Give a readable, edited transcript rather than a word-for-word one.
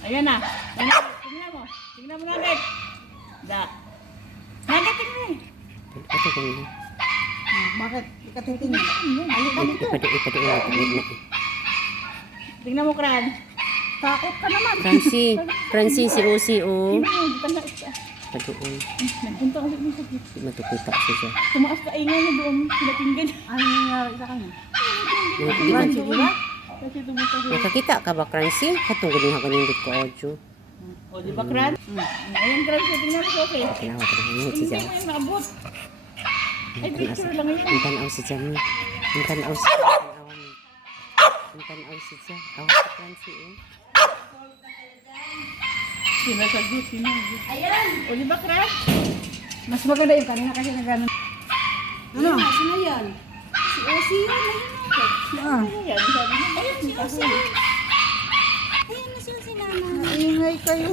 Ayan na. Tingnan mo. Tingnan mo nugget. Da. Nugget, tingnan eh. Ito ko yun. Bakit? Ikatitingin. Tingnan mo, Kran. Takot ka naman. Francie, si Osi, oh. Pag-uon. Nagpunta kasi dito. Di matukita siya siya. Tumaas ka ingay na doon. Pinatinggan. Ano nangyari sa kanya? Di man, Sige ba? Kasi tumunta siya. nakakita ka ba, Francie? Katungkol yung hakanindot ko, audio. O, di ba, Kran? Ayan, Kran. Tingnan mo, Sophie. Kinawa ko na yung si Hindi Jam. mo yung maabot. Ay, picture lang yun. Ang tanaw si Jam. Ang tanaw si Jam. Ang tanaw si Jam. Awas si Francie, eh. Sinasagot, sinasagot. Ayan! O, di ba, Kran? Mas maganda yung kanina kasi na gano'n. Ano? Sino yan? Si Osi yun. Ah, Ayan, sabi niya. Ayan, si Osi. ingay kayo.